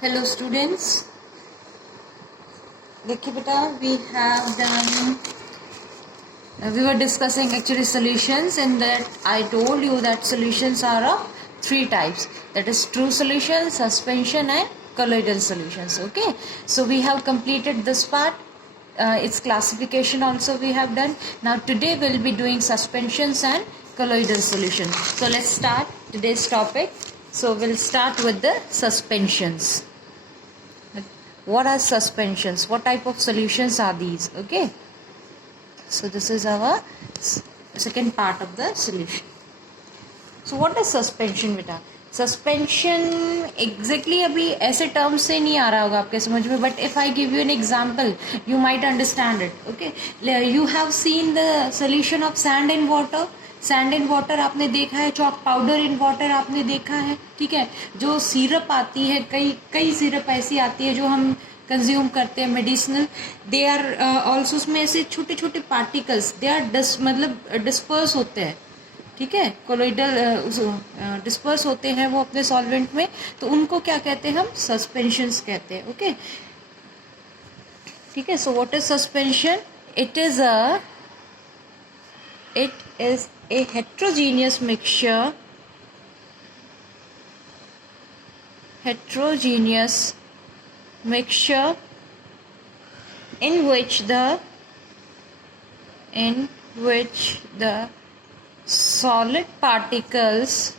Hello students, देखिए बेटा we have done we were discussing actually solutions, and that I told you that solutions are of three types, that is true solution, suspension and colloidal solutions. Okay, so we have completed this part. Its classification also we have done. Now today we'll be doing suspensions and colloidal solutions. So let's start today's topic. So we'll start with the suspensions. What are suspensions? What type of solutions are these? Okay, so this is our second part of the solution. So what is suspension बेटा? Suspension exactly अभी ऐसे term से नहीं आ रहा होगा आपके समझ में, but if I give you an example you might understand it. Okay, you have seen the solution of sand in water. Sand in water आपने देखा है, चॉक पाउडर इन वाटर आपने देखा है. ठीक है, जो सिरप आती है, कई सिरप ऐसी आती है जो हम कंज्यूम करते हैं मेडिसिनल, दे आर ऑल्सो उसमें ऐसे छोटे छोटे पार्टिकल्स, दे आर मतलब डिस्पर्स होते हैं. ठीक है, कोलोइडल डिस्पर्स होते हैं वो अपने सॉल्वेंट में, तो उनको क्या कहते हैं हम? सस्पेंशंस कहते हैं. ओके, ठीक है. So what is suspension? It is a heterogeneous mixture in which the solid particles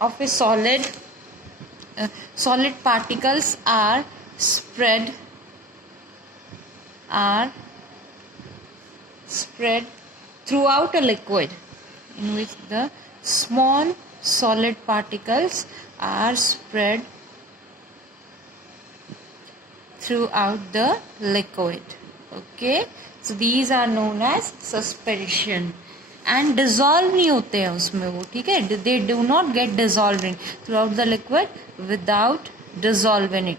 of a solid particles are spread throughout a liquid, in which the small solid particles are spread throughout the liquid. Okay, so these are known as suspension, and dissolve नहीं होते हैं उसमें वो. ठीक है, they do not get dissolved in throughout the liquid without dissolving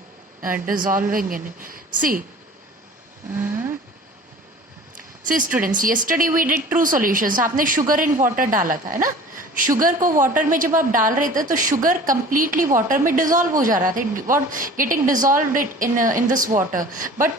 in it. See students, yesterday we did true solutions. आपने sugar in water डाला था, है ना. शुगर को वाटर में जब आप डाल रहे थे तो शुगर कंप्लीटली वाटर में डिजोल्व हो जा रहा था, getting dissolved in this water. But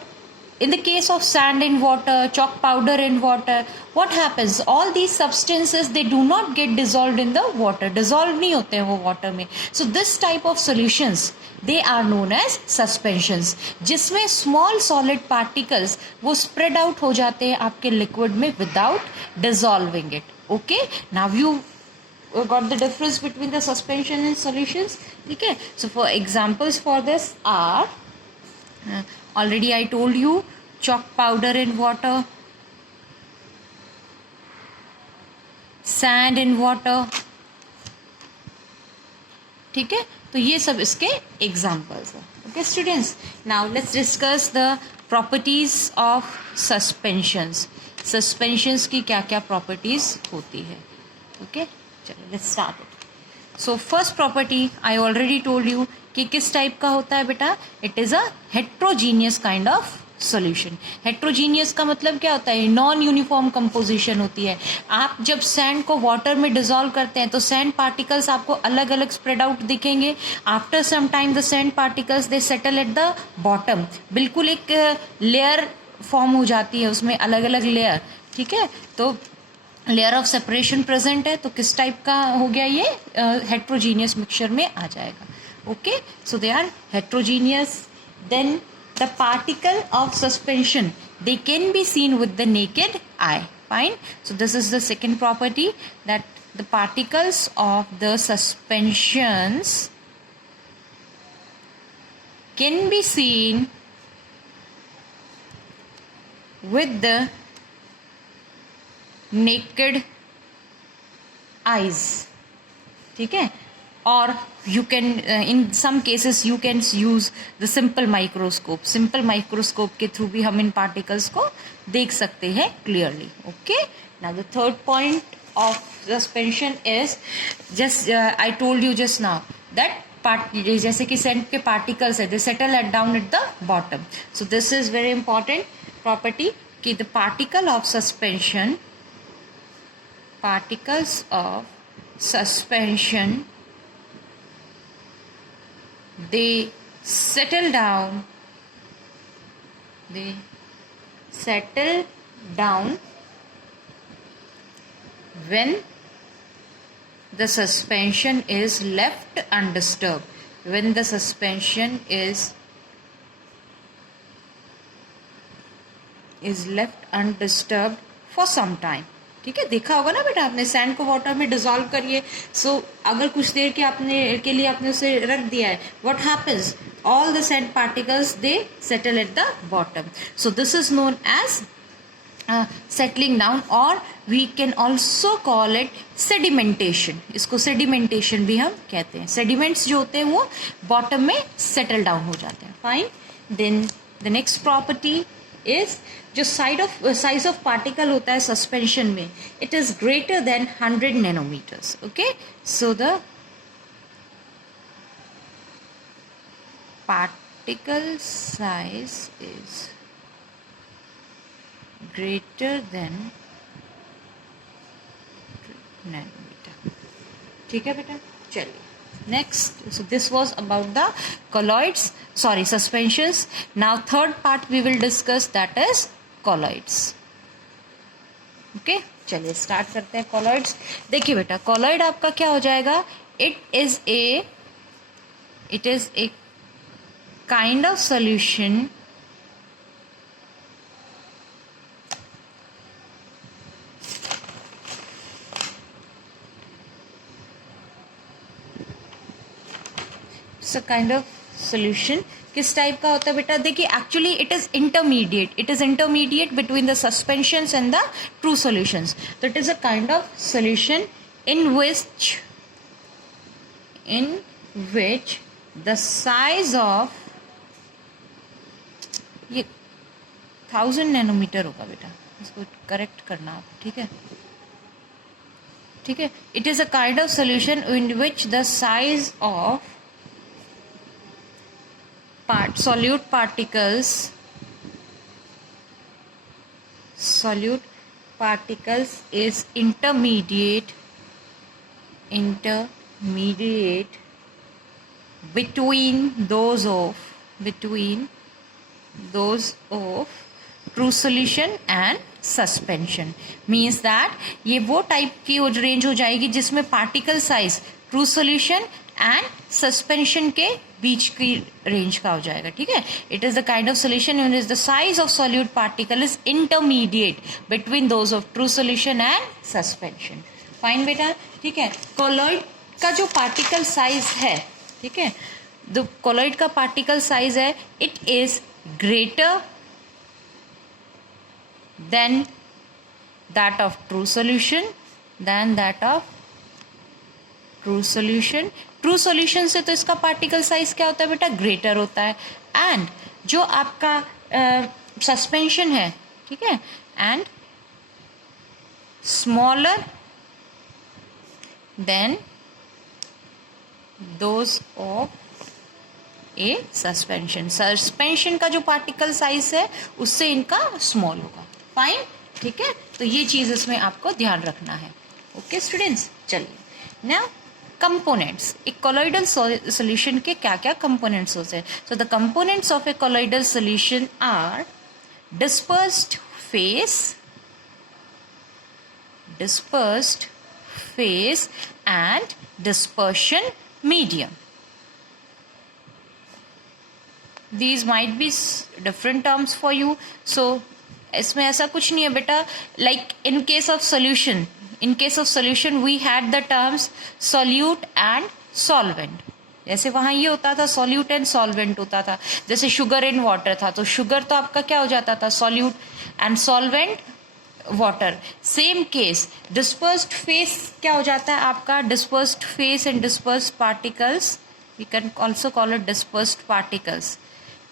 in the case of sand in water, chalk powder in water, what happens? All these substances, they do not get dissolved in the water. Dissolve नहीं होते हैं वो water में. So this type of solutions, they are known as suspensions, जिसमें small solid particles वो spread out हो जाते हैं आपके liquid में without dissolving it. Okay, now you got the difference between the suspension and solutions. Okay, so for examples for this are already I told you, chalk powder in water, sand in water. ठीक है, तो ये सब इसके examples हैं. Okay students, now let's discuss the properties of suspensions. Suspensions की क्या क्या प्रॉपर्टीज होती है. ओके, चलो let's start it. So first property I already told you कि किस टाइप का होता है बेटा. It is a heterogeneous kind of solution. Heterogeneous का मतलब क्या होता है? नॉन यूनिफॉर्म कंपोजिशन होती है. आप जब सैंड को वाटर में डिसॉल्व करते हैं तो सैंड पार्टिकल्स आपको अलग अलग स्प्रेड आउट दिखेंगे. After some time the sand particles they settle at the bottom. बिल्कुल एक लेयर फॉर्म हो जाती है उसमें, अलग अलग लेयर. ठीक है, तो लेयर ऑफ सेपरेशन प्रेजेंट है, तो किस टाइप का हो गया ये? हेट्रोजीनियस मिक्सचर में आ जाएगा. Okay, so they are heterogeneous. Then the particle of suspension, they can be seen with the naked eye. Fine. So this is the second property, that the particles of the suspensions can be seen with the naked eyes. ठीक है, or you can in some cases you can use the simple microscope के through भी हम इन particles को देख सकते हैं clearly. Okay, now the third point of suspension is just I told you just now that जैसे कि sand के particles है, they settle down at the bottom. So this is very important property कि the particles of suspension they settle down, they settle down when the suspension is left undisturbed. When the suspension is left undisturbed for some time. ठीक है, देखा होगा ना बेटा आपने, sand को water में डिजोल्व करिए, सो अगर कुछ देर के लिए आपने उसे रख दिया है, what happens, all the sand particles they settle at the bottom. So this is known as settling down, or we can also call it sedimentation. इसको sedimentation भी हम कहते हैं. sediments जो होते हैं वो bottom में settle down हो जाते हैं. Fine. Then the next property is जो size of particle होता है suspension में, it is greater than 100 nanometers. Okay, so the particle size is greater than nanometer. ठीक है बेटा, चलिए next. So this was about the colloids, suspensions. Now third part we will discuss, that is colloids. Okay, चलिए start करते हैं colloids. देखिए बेटा, colloid आपका क्या हो जाएगा, it is a kind of solution किस टाइप का होता है बेटा, देखिए actually it is intermediate between the suspensions and the true solutions. तो it is a kind of solution in which the size of, ये 1000 नैनोमीटर होगा बेटा, इसको करेक्ट करना आप. ठीक है, it is a kind of solution in which the size of solute particles is intermediate between those of true solution and suspension. Means that ये वो टाइप की रेंज हो जाएगी जिसमें particle size true solution and suspension के बीच की range का हो जाएगा. ठीक है, it is the kind of solution in which the size of solute particle is intermediate between those of true solution and suspension. Fine बेटा. ठीक है, कोलॉइड का जो पार्टिकल साइज है, ठीक है, द कोलॉइड का पार्टिकल साइज है, it is greater than that of true solution, true solution से तो इसका पार्टिकल साइज क्या होता है बेटा, ग्रेटर होता है. एंड जो आपका सस्पेंशन है, ठीक है, and smaller than those of A suspension का जो पार्टिकल साइज है उससे इनका स्मॉल होगा. फाइन. ठीक है, तो ये चीज इसमें आपको ध्यान रखना है. ओके स्टूडेंट्स, चलिए नाउ कंपोनेंट्स. एक कोलॉइडल सॉल्यूशन के क्या क्या कंपोनेंट्स होते हैं. So the components of a colloidal solution are dispersed phase and dispersion medium. These might be different terms for you. So इसमें ऐसा कुछ नहीं है बेटा. Like in case of solution we had the terms solute and solvent. जैसे वहां ये होता था solute and solvent होता था. जैसे sugar and water था, तो sugar तो आपका क्या हो जाता था, solute, and solvent water. Same case dispersed phase क्या हो जाता है आपका, dispersed phase and dispersed particles, we can also call it dispersed particles.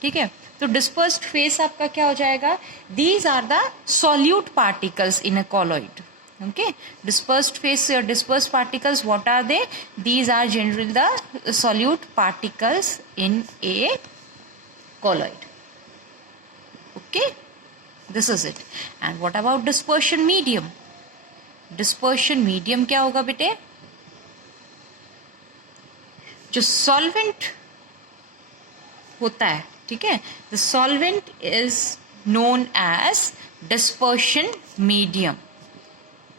ठीक है, तो डिस्पर्स्ड फेस आपका क्या हो जाएगा, these are the solute particles in a colloid. Okay, dispersed phase और dispersed particles, what are they, these are generally the solute particles in a colloid. Okay, this is it. And what about dispersion medium. Dispersion medium क्या होगा बेटे, जो solvent होता है, ठीक है. The solvent is known as dispersion medium,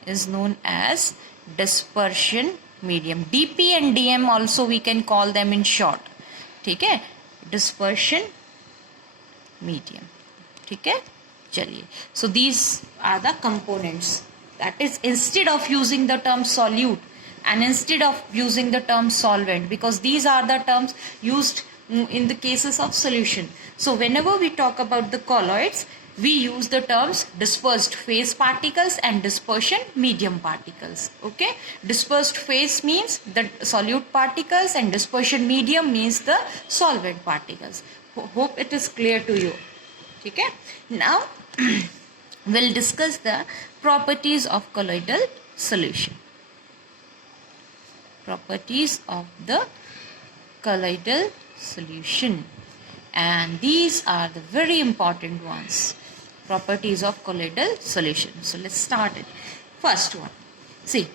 is known as dispersion medium. DP and DM also we can call them in short, ठीक है, dispersion medium, ठीक है. चलिए, so these are the components, that is instead of using the term solute and instead of using the term solvent, because these are the terms used in the cases of solution. So whenever we talk about the colloids, we use the terms dispersed phase particles and dispersion medium particles. Okay, dispersed phase means the solute particles and dispersion medium means the solvent particles. Hope it is clear to you. Okay, now we'll discuss the properties of colloidal solution. Properties of the colloidal solution, and these are the very important ones. Properties of colloidal solution. So let's start it. First one, see,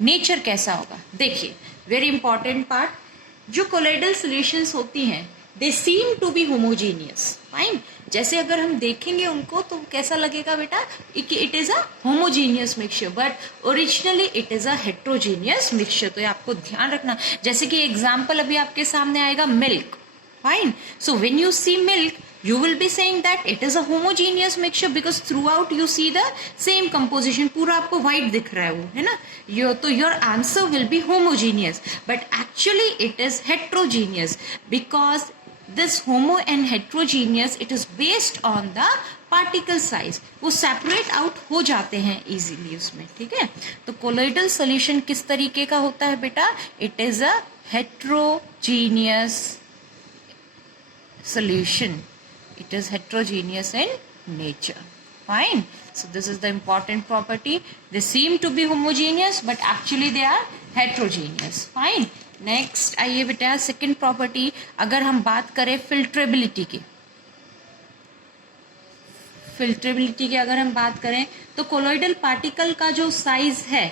nature कैसा होगा. देखिए, very important part, जो colloidal solutions होती हैं, they seem to be homogeneous. Fine. जैसे अगर हम देखेंगे उनको तो कैसा लगेगा बेटा, it is a homogeneous mixture, but originally it is a heterogeneous mixture. तो ये आपको ध्यान रखना. जैसे कि एग्जाम्पल अभी आपके सामने आएगा milk. Fine. So when you see milk, you will be saying that it is a homogeneous mixture because throughout you see the same composition. पूरा आपको white दिख रहा है वो, है ना. तो your answer will be homogeneous, but actually it is heterogeneous because this homo and heterogeneous, it is based on the particle size. वो separate out हो जाते हैं easily उसमें, ठीक है. तो colloidal solution किस तरीके का होता है बेटा? It is a heterogeneous solution. It is heterogeneous in nature. Fine. So this is the important property. They seem to be homogeneous, but actually they are heterogeneous. Fine. Next आइए बेटा second property. अगर हम बात करें filtrability की, filtrability की अगर हम बात करें तो colloidal particle का जो size है,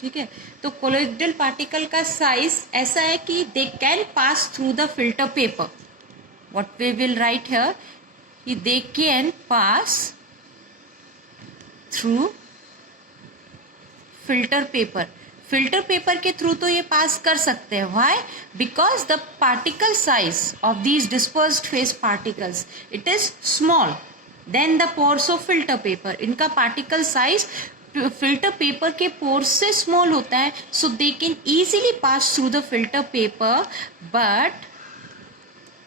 ठीक है, तो colloidal particle का size ऐसा है कि they can pass through the filter paper. What we will write here, they can pass through filter paper. Filter paper के थ्रू तो ये पास कर सकते हैं. Why? Because the particle size of these dispersed phase particles, it is small than the pores of filter paper. इनका particle size filter paper के pores से small होता है, so they can easily pass through the filter paper, but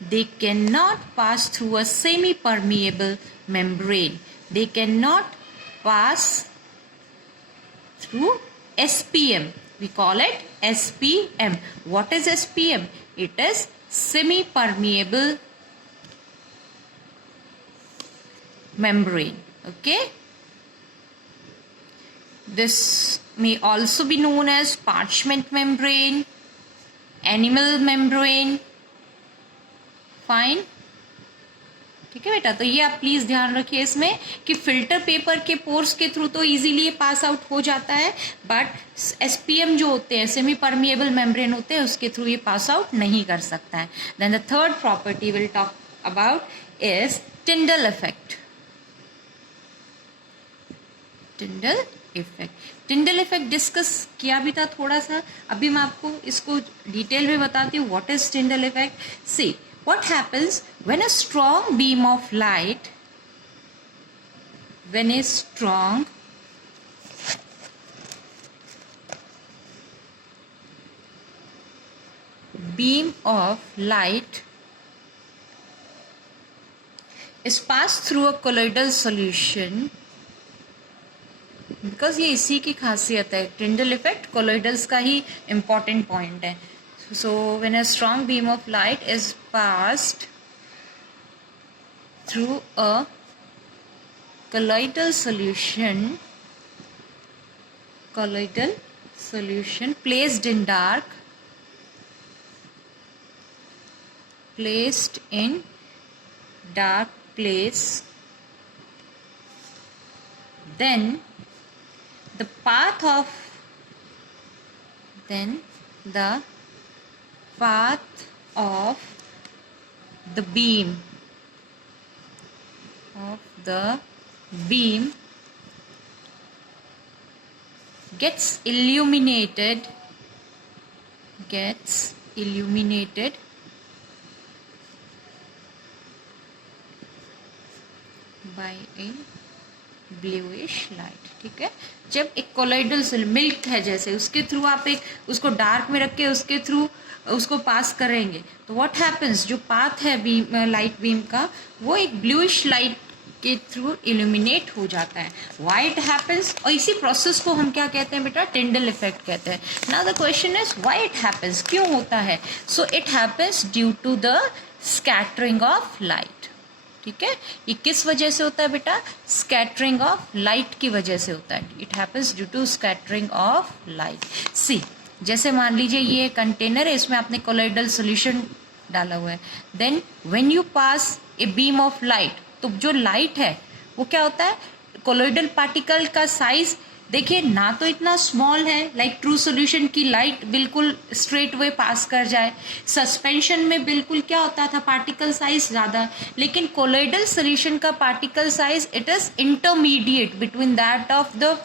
they cannot pass through a semi-permeable membrane. They cannot pass through SPM. We call it SPM. What is SPM? It is semi-permeable membrane. Okay. This may also be known as parchment membrane, animal membrane. Fine, ठीक है बेटा. तो ये आप please ध्यान रखिए इसमें कि फिल्टर पेपर के पोर्स के थ्रू तो इजीली ये पास आउट हो जाता है, बट एसपीएम जो होते हैं, सेमी परमिएबल मेम्ब्रेन होते हैं, उसके थ्रू ये पास आउट नहीं कर सकता है. Then the third property will talk about is Tyndall effect. Tyndall effect, Tyndall effect discuss किया भी था थोड़ा सा, अभी मैं आपको इसको डिटेल में बताती हूँ. What is Tyndall effect? See, what happens when a strong beam of light, when a strong beam of light is passed through a colloidal solution, because ये इसी की खासियत है, टिंडल इफेक्ट colloidals का ही important point है. So when a strong beam of light is passed through a colloidal solution placed in dark place, then the path of the beam gets illuminated by a bluish light. ठीक है, जब एक colloidal milk है जैसे, उसके through आप एक उसको डार्क में रख के उसके थ्रू उसको पास करेंगे तो व्हाट हैपन्स, जो पाथ है बीम, लाइट बीम का, वो एक ब्लूइश लाइट के थ्रू इल्यूमिनेट हो जाता है. व्हाई इट हैपन्स, और इसी प्रोसेस को हम क्या कहते हैं बेटा, टिंडल इफेक्ट कहते हैं. Now the question is why it happens, क्यों होता है. So it happens due to the scattering of light. ठीक है, ये किस वजह से होता है बेटा, स्कैटरिंग ऑफ लाइट की वजह से होता है. It happens due to scattering of light. See, जैसे मान लीजिए ये कंटेनर है, इसमें आपने कोलॉइडल सॉल्यूशन डाला हुआ है. Then when you pass a beam of light, तो जो लाइट है वो क्या होता है, कोलॉइडल पार्टिकल का साइज देखिए ना तो इतना स्मॉल है लाइक ट्रू सॉल्यूशन की लाइट बिल्कुल स्ट्रेट वे पास कर जाए. सस्पेंशन में बिल्कुल क्या होता था, पार्टिकल साइज ज्यादा, लेकिन कोलॉइडल सॉल्यूशन का particle size it is intermediate between that of the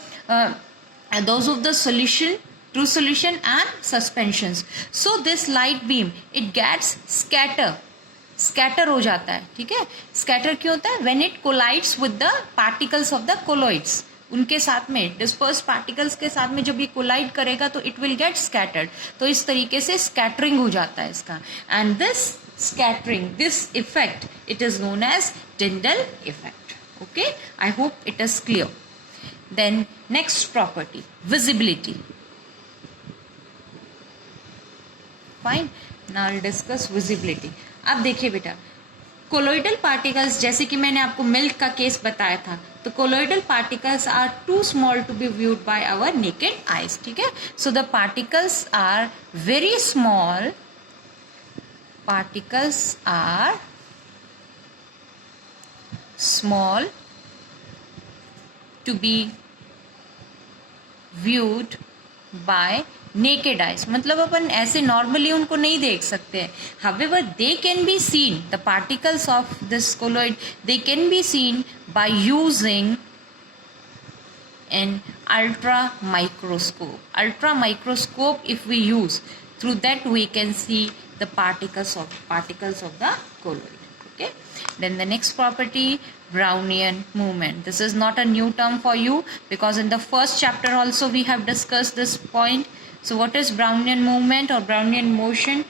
those of the solution, true solution and suspensions. So this light beam it gets scatter हो जाता है. ठीक है, scatter क्यों होता है, when it collides with the particles of the colloids, उनके साथ में dispersed particles के साथ में जब ये collide करेगा तो it will get scattered. तो इस तरीके से scattering हो जाता है इसका. And this scattering, this effect, it is known as Tyndall effect. Okay, I hope it is clear. Then next property, visibility. Fine, now discuss visibility. अब देखिए बेटा, कोलॉइडल पार्टिकल्स, जैसे कि मैंने आपको मिल्क का केस बताया था, तो colloidal particles are too small to be viewed by our naked eyes. ठीक है, so the particles are very small, particles are small to be viewed by naked eyes. मतलब अपन ऐसे नॉर्मली उनको नहीं देख सकते हैं. However they can be seen, the particles of this colloid they can be seen by using an ultra microscope. Ultra microscope if we use, through that we can see the particles of the colloid. Okay, then the next property, Brownian movement. This is not a new term for you because in the first chapter also we have discussed this point. So what is Brownian movement or Brownian motion?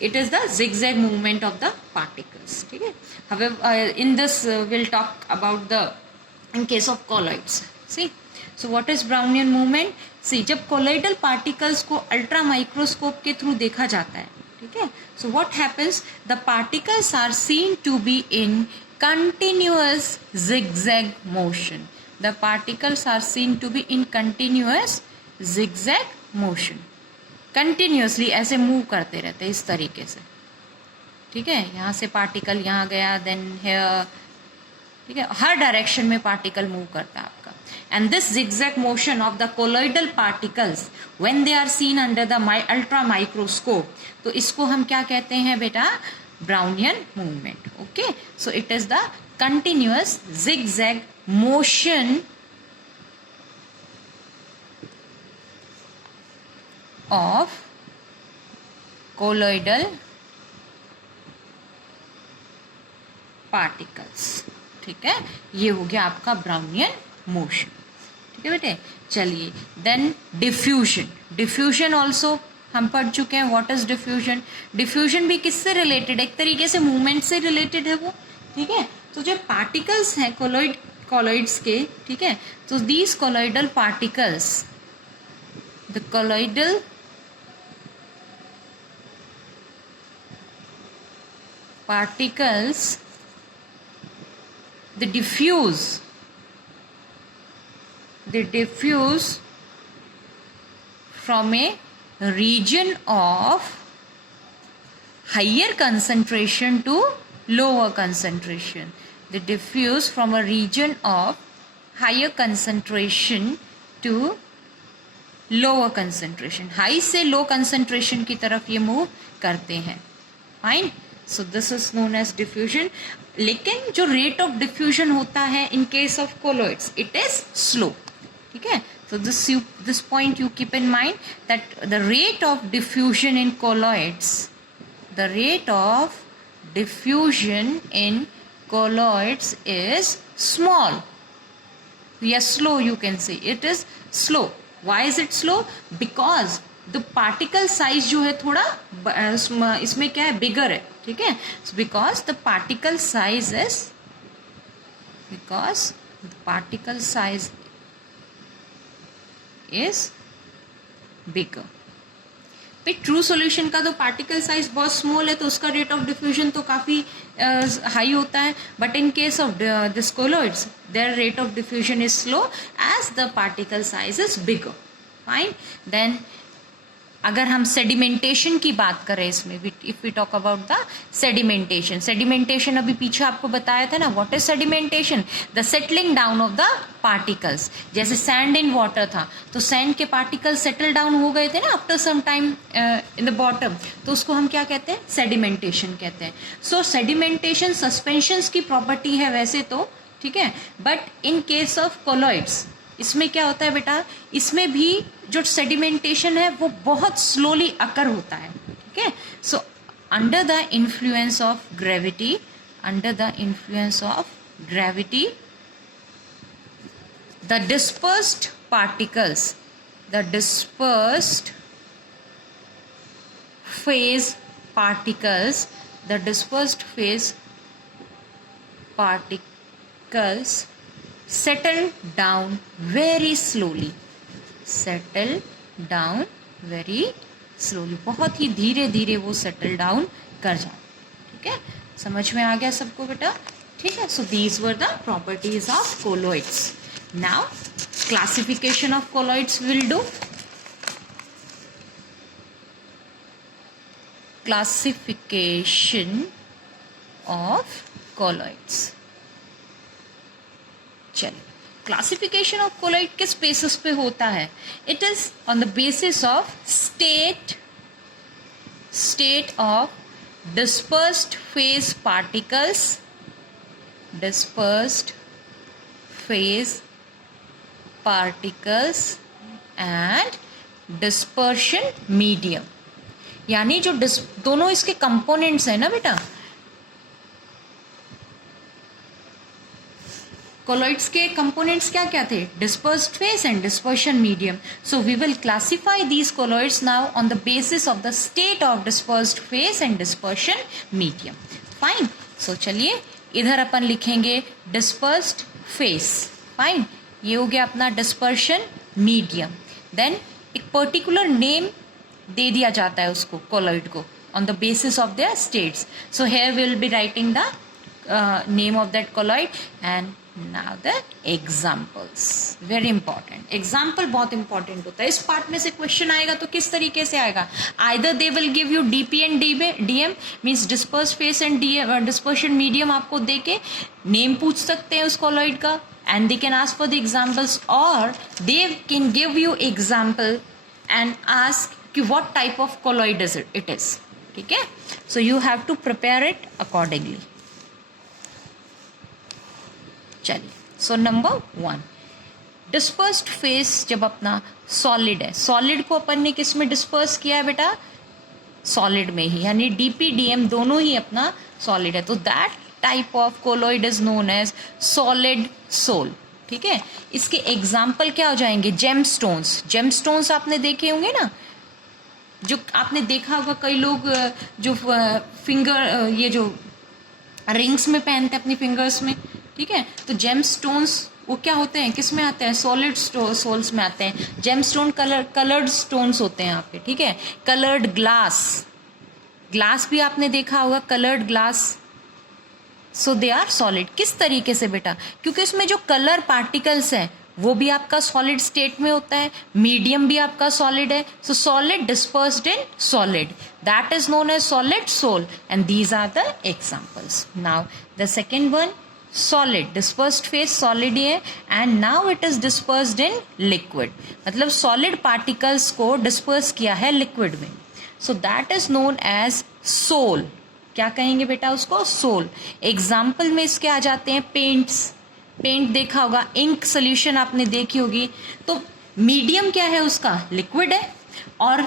It is the zigzag movement of the particles. Okay, however in this we'll talk about the in case of colloids. See, so what is Brownian movement? See, जब colloidal particles को ultra microscope के through देखा जाता है, ठीक है, so what happens, the particles are seen to be in continuous zigzag motion. The particles are seen to be in continuous zigzag motion. Continuously ऐसे move करते रहते हैं इस तरीके से. ठीक है, यहाँ से पार्टिकल यहाँ गया, देन हेयर. ठीक है, हर डायरेक्शन में पार्टिकल मूव करता है आपका. And this zigzag motion of the colloidal particles when they are seen under the ultra microscope, तो इसको हम क्या कहते हैं बेटा, Brownian movement. Okay, so it is the continuous zigzag motion of colloidal particles. ठीक है, ये हो गया आपका Brownian motion. ठीक है बेटे, चलिए. Then diffusion. डिफ्यूजन ऑल्सो हम पढ़ चुके हैं. What is diffusion? डिफ्यूजन भी किससे रिलेटेड, एक तरीके से मूवमेंट से रिलेटेड है वो. ठीक है, तो जब पार्टिकल्स हैं कॉलॉइड्स के, ठीक है, तो these colloidal particles, the colloidal particles they diffuse from a region of higher concentration to lower concentration. They diffuse from a region of higher concentration to lower concentration. High से low concentration की तरफ ये move करते हैं. Fine. So this is known as diffusion. लेकिन जो rate of diffusion होता है in case of colloids, it is slow. ठीक है, so this point you keep in mind that the rate of diffusion in colloids, the rate of diffusion in colloids is small. Yes, slow, you can say it is slow. Why is it slow? Because the particle size जो है थोड़ा इसमें क्या है, bigger है. ठीक है, so because the particle size is bigger. भाई ट्रू सॉल्यूशन का तो पार्टिकल साइज बहुत स्मॉल है तो उसका रेट ऑफ डिफ्यूजन तो काफ़ी हाई होता है. But in case of this colloids their rate of diffusion is slow as the particle size is bigger. Fine. Then अगर हम सेडिमेंटेशन की बात करें इसमें, if we talk about the sedimentation अभी पीछे आपको बताया था ना. What is sedimentation? The settling down of the particles. जैसे सैंड इन वाटर था तो सैंड के पार्टिकल्स सेटल डाउन हो गए थे ना after some time in the bottom, तो उसको हम क्या कहते हैं? सेडिमेंटेशन कहते हैं. सो सेडिमेंटेशन सस्पेंशंस की प्रॉपर्टी है वैसे तो, ठीक है, but in case of colloids इसमें क्या होता है बेटा, इसमें भी जो सेडिमेंटेशन है वो बहुत स्लोली अकर होता है. ठीक है, so under the influence of gravity, the dispersed phase particles settle down very slowly. बहुत ही धीरे धीरे वो सेटल डाउन कर जाए. ठीक है, समझ में आ गया सबको बेटा? ठीक है, so these were the properties of colloids. Now classification of colloids will do. Classification of colloids. चलिए, क्लासिफिकेशन ऑफ कोलॉइड किस बेसिस पे होता है? It is on the basis of state of dispersed phase particles and dispersion medium. यानी जो दोनों इसके components है ना बेटा, कोलॉइड्स के कंपोनेंट्स क्या क्या थे? Dispersed phase and dispersion medium. So we will classify these colloids now on the basis of the state of dispersed phase and dispersion medium. Fine. So चलिए इधर अपन लिखेंगे डिस्पर्स्ड फेस. फाइन, ये हो गया अपना डिस्पर्शन मीडियम. देन एक particular name दे दिया जाता है उसको, कोलॉइड को, on the basis of their states. So here will be writing the name of that colloid. And now the examples, very important. example बहुत important होता है. इस पार्ट में से क्वेश्चन आएगा तो किस तरीके से आएगा? either they will give you DP and DM means dispersed phase and dispersion medium आपको देके नेम पूछ सकते हैं उस कोलॉइड का, and they can ask for the examples, or they can give you example and ask कि what type of colloid is it is. ठीक है, so you have to prepare it accordingly. चलिए, so number 1, dispersed phase जब अपना solid है, solid को अपन ने किस में डिस्पर्स किया है बेटा? सॉलिड में ही, यानी DP/DM दोनों ही अपना सॉलिड है. तो that type of colloid is known as solid sol. ठीक है, इसके एग्जाम्पल क्या हो जाएंगे? जेमस्टोन्स आपने देखे होंगे ना, जो आपने देखा होगा कई लोग जो फिंगर, ये जो रिंग्स में पहनते हैं अपनी फिंगर्स में. ठीक है, तो जेमस्टोन्स वो क्या होते हैं, किस में आते हैं? सॉलिड सोल्स में आते हैं. जेमस्टोन कलर्ड स्टोन्स होते हैं यहाँ पे. ठीक है, कलर्ड ग्लास भी आपने देखा होगा, coloured glass. So they are solid. किस तरीके से बेटा? क्योंकि इसमें जो कलर पार्टिकल्स हैं वो भी आपका सॉलिड स्टेट में होता है, मीडियम भी आपका सॉलिड है. So solid dispersed in solid, that is known as solid sol. And these are the examples. Now the second one, solid dispersed phase solid ही है, and now it is dispersed in liquid. मतलब solid particles को disperse किया है liquid में. So that is known as sol. क्या कहेंगे बेटा उसको? सोल। एग्जाम्पल में इसके आ जाते हैं पेंट्स। पेंट देखा होगा, इंक सोल्यूशन आपने देखी होगी। तो मीडियम क्या है उसका? लिक्विड है। और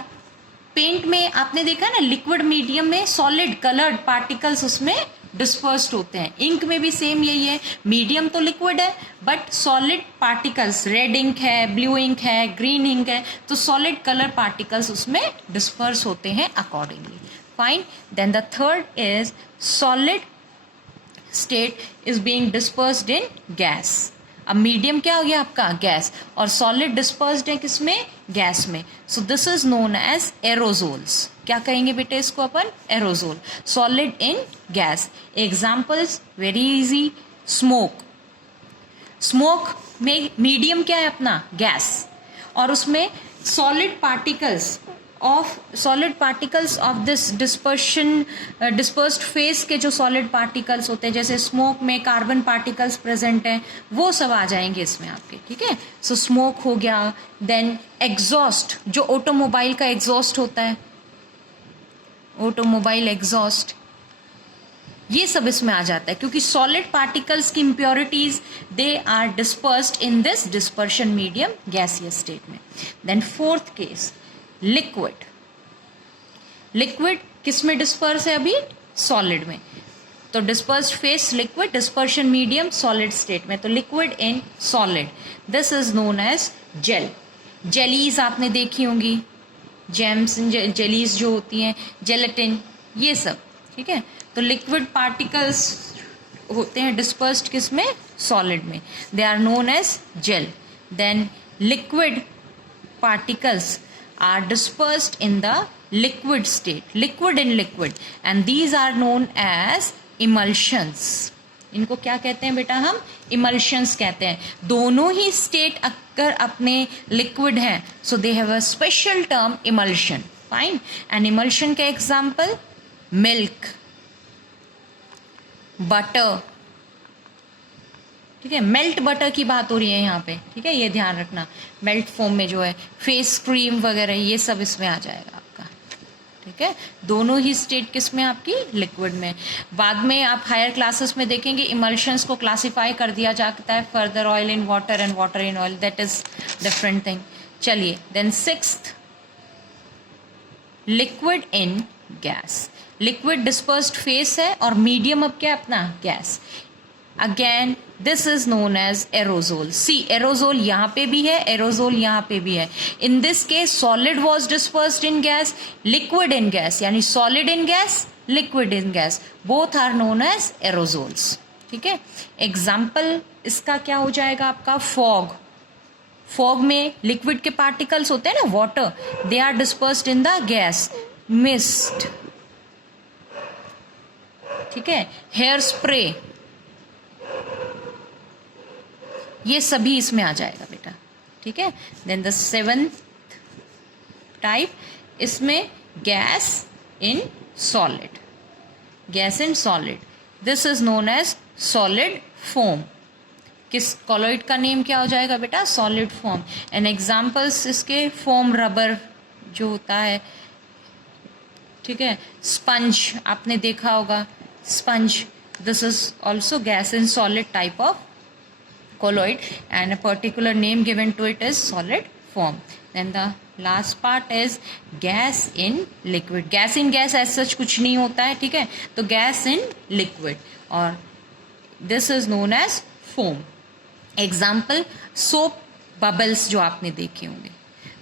पेंट में आपने देखा ना, लिक्विड मीडियम में सॉलिड कलर्ड पार्टिकल्स उसमें डिस्पर्स्ड होते हैं। इंक में भी सेम यही है, मीडियम तो लिक्विड है but solid particles, red ink है, ब्लू इंक है, ग्रीन इंक है, तो सॉलिड कलर पार्टिकल्स उसमें डिस्पर्स होते हैं accordingly. Fine. Then the third is solid state is being dispersed in gas. अब मीडियम क्या हो गया आपका? गैस। और सॉलिड डिस्पर्स्ड है किसमें? गैस में। So this is known as aerosols. क्या कहेंगे बेटे इसको अपन? Aerosol. Solid in gas. Examples very easy. Smoke. Smoke में मीडियम क्या है अपना? गैस। और उसमें solid particles of this dispersed phase के जो सॉलिड पार्टिकल्स होते हैं, जैसे स्मोक में कार्बन पार्टिकल्स प्रेजेंट हैं, वो सब आ जाएंगे इसमें आपके। ठीक है, सो स्मोक हो गया। देन एग्जॉस्ट, जो ऑटोमोबाइल का एग्जॉस्ट होता है, ऑटोमोबाइल एग्जॉस्ट, ये सब इसमें आ जाता है क्योंकि सॉलिड पार्टिकल्स की impurities they are dispersed in this dispersion medium, gaseous state में। Then fourth case, liquid. Liquid किस में डिस्पर्स है अभी? सॉलिड में। तो dispersed phase liquid, dispersion medium solid state में। तो liquid in solid, this is known as gel. Jellies आपने देखी होंगी, जेम्स जेलीज जो होती हैं, जेलेटिन, ये सब। ठीक है, तो लिक्विड पार्टिकल्स होते हैं डिस्पर्स्ड किस में? सॉलिड में। They are known as gel. Then liquid particles are dispersed in the liquid state, liquid in liquid, and these are known as emulsions. इनको क्या कहते हैं बेटा? हम emulsions कहते हैं। दोनों ही स्टेट अगर अपने लिक्विड हैं, so they have a special term emulsion. Fine. And emulsion का एग्जाम्पल milk, butter, ठीक है, मेल्ट बटर की बात हो रही है यहाँ पे। ठीक है, ये ध्यान रखना, मेल्ट फॉर्म में जो है फेस क्रीम वगैरह ये सब इसमें आ जाएगा आपका। ठीक है, दोनों ही स्टेट किस में? आपकी लिक्विड में। बाद में आप हायर क्लासेस में देखेंगे इमल्शंस को क्लासिफाई कर दिया जाता है, further oil in water and water in oil, that is different thing. चलिए, then sixth, liquid in gas. Liquid dispersed phase है और मीडियम अब क्या अपना? Gas. Again this is known as aerosol. See, aerosol यहाँ पे भी है, एरोजोल यहाँ पे भी है। In this case solid was dispersed in gas, liquid in gas, यानी solid in gas, liquid in gas, both are known as aerosols. ठीक है, एग्जाम्पल इसका क्या हो जाएगा आपका? फॉग। फॉग में लिक्विड के पार्टिकल्स होते हैं ना, water, they are dispersed in the gas. Mist, ठीक है, हेयर स्प्रे, ये सभी इसमें आ जाएगा बेटा। ठीक है, देन द सेवेंथ टाइप, इसमें gas in solid, gas in solid, this is known as solid foam. किस कॉलॉइड का नेम क्या हो जाएगा बेटा? Solid foam. एंड एग्जाम्पल्स इसके फोम रबर जो होता है, ठीक है, स्पंज आपने देखा होगा, sponge, this is also gas in solid type of colloid and a particular name given to it is solid form. Then the last part is gas in liquid. gas in gas as such कुछ नहीं होता है, ठीक है, तो gas in liquid और this is known as foam. Example, soap bubbles जो आपने देखे होंगे,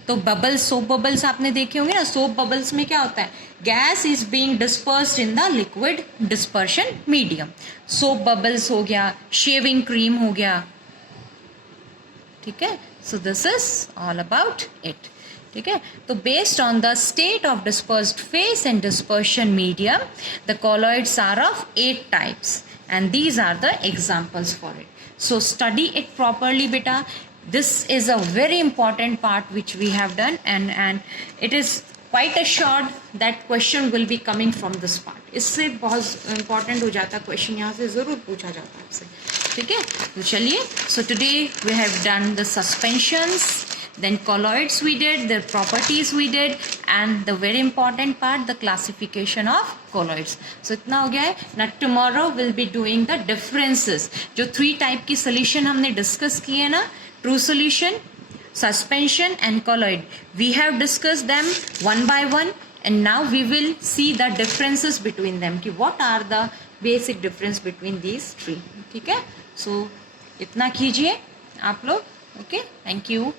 तो बबल्स, सोप बबल्स आपने देखे होंगे ना। सोप बबल्स में क्या होता है? Gas is being dispersed in the liquid dispersion medium. Soap bubbles हो गया, शेविंग क्रीम हो गया। ठीक है, so this is all about it. ठीक है, तो based on the state of dispersed phase and dispersion medium, the colloids are of 8 types and these are the examples for it. So study it properly बेटा. This is a very important part which we have done, and it is quite assured that question will be coming from this part. इससे बहुत important हो जाता question, यहाँ से ज़रूर पूछा जाता है आपसे. ठीक है, तो चलिए. So today we have done the suspensions, then colloids we did, their properties we did, and the very important part, the classification of colloids. So इतना हो गया है ना. Tomorrow we'll be doing the differences. जो 3 type की solution हमने discuss किए ना, true solution, suspension and colloid, we have discussed them one by one, and now we will see the differences between them कि what are the basic difference between these 3. ठीक है. So इतना कीजिए आप लोग. Okay, thank you.